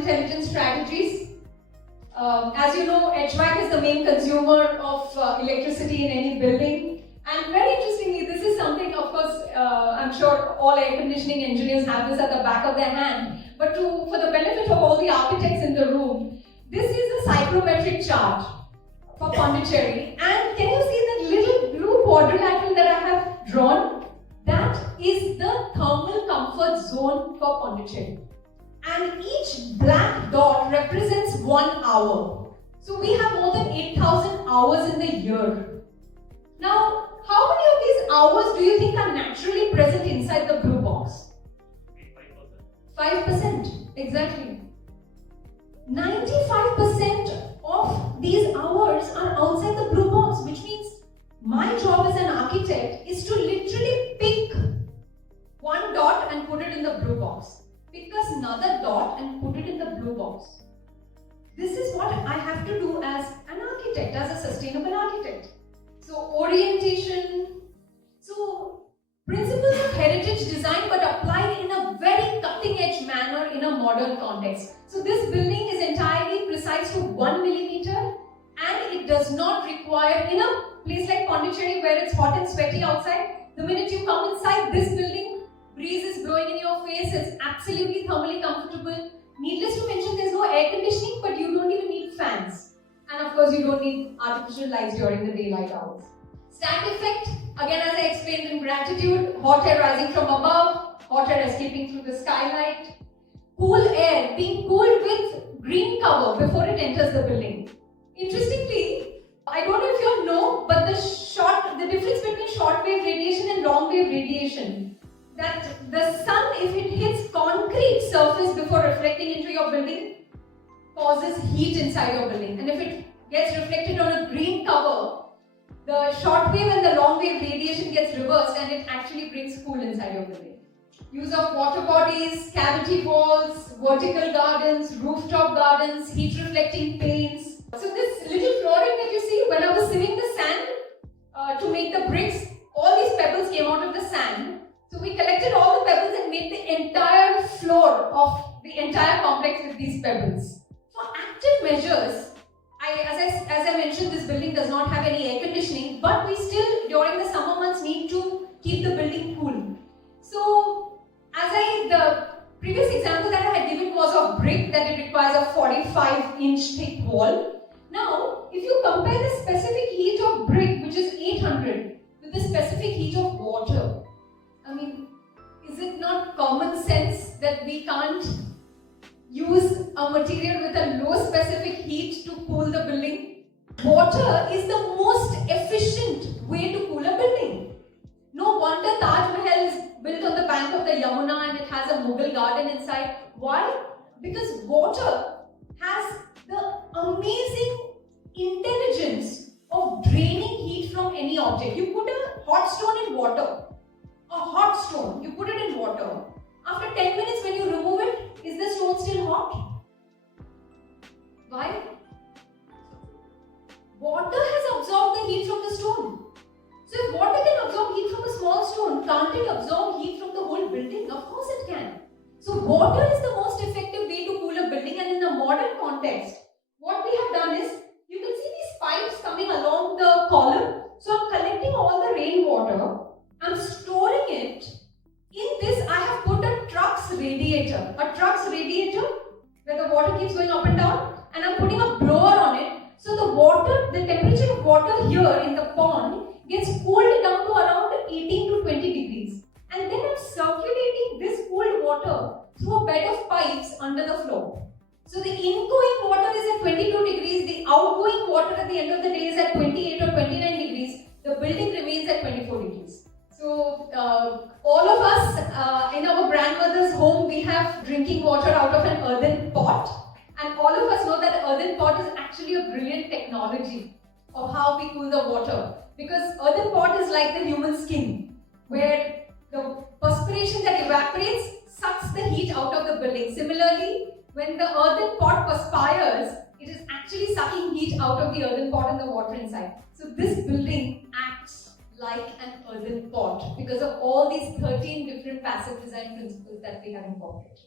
intelligence strategies. As you know, HVAC is the main consumer of electricity in any building. And very interestingly, this is something, of course, I'm sure all air conditioning engineers have this at the back of their hand. But for the benefit of all the architects in the room, this is a psychrometric chart for Pondicherry. And can you see that little blue quadrilateral that I have drawn? That is the thermal comfort zone for Pondicherry. And each black dot represents 1 hour. So we have more than 8,000 hours in the year. Now, how many of these hours do you think are naturally present inside the blue box? 5%, exactly. 95% of these hours are outside the blue box, which means my job as an architect is to literally pick one dot and put it in the blue box. Pick another dot and put it in the blue box. This is what I have to do as an architect, as a sustainable architect. So orientation, so principles of heritage design but applied in a very cutting edge manner in a modern context. So this building is entirely precise to 1 millimeter and it does not require, in a place like Pondicherry where it's hot and sweaty outside, the minute you come inside this building, breeze is blowing in your face, it's absolutely thermally comfortable. Needless to mention, there's no air conditioning, but you don't even need fans. And of course, you don't need artificial lights during the daylight hours. Stand effect, again as I explained in gratitude, hot air rising from above, hot air escaping through the skylight. Cool air being cooled with green cover before it enters the building. Interestingly, I don't know if you know, but the difference between short wave radiation and long wave radiation, that the sun, if it hits concrete surface before reflecting into your building, causes heat inside your building. And if it gets reflected on a green cover, the short wave and the long wave radiation gets reversed and it actually brings cool inside your building. Use of water bodies, cavity walls, vertical gardens, rooftop gardens, heat reflecting paints. So this little flooring that you see, when I was sieving the sand to make the bricks, all these pebbles came out of the sand. So we collected all the pebbles and made the entire floor of the entire complex with these pebbles. For active measures, as I mentioned, this building does not have any air conditioning, but we still during the summer months need to keep the building cool. So the previous example that I had given was of brick, that it requires a 45-inch thick wall. Now, if you compare the specific heat of brick, which is 800, with the specific heat of water, I mean, is it not common sense that we can't use a material with a low specific heat to cool the building? Water is the most efficient way to cool a building. No wonder Taj Mahal is built on the bank of the Yamuna and it has a Mughal garden inside. Why? Because water has the amazing intelligence of draining heat from any object. You put a hot stone in water. A hot stone, you put it in water. After 10 minutes when you remove it, is the stone still hot? Why? Water has absorbed the heat from the stone. So if water can absorb heat from a small stone, can't it absorb heat from the whole building? Of course it can. So water is the most effective way to cool a building, and in a modern context, what we have done is, you can see these pipes coming along the column. So I'm collecting all the rainwater, I'm storing it. In this, I have put a truck's radiator. A truck's radiator where the water keeps going up and down, and I'm putting a blower on it. So the temperature of water here in the pond gets cooled down to around 18 to 20 degrees. And then I'm circulating this cooled water through a bed of pipes under the floor. So the ingoing water is at 22 degrees, the outgoing water at the end of the day is at 28 or 29 degrees. The building remains at 24 degrees. So all of us in our grandmother's home, we have drinking water out of an earthen pot. And all of us know that earthen pot is actually a brilliant technology of how we cool the water. Because earthen pot is like the human skin, where the perspiration that evaporates sucks the heat out of the building. Similarly, when the earthen pot perspires, it is actually sucking heat out of the earthen pot and the water inside. So this building acts like an earthen pot because of all these 13 different passive design principles that we have incorporated.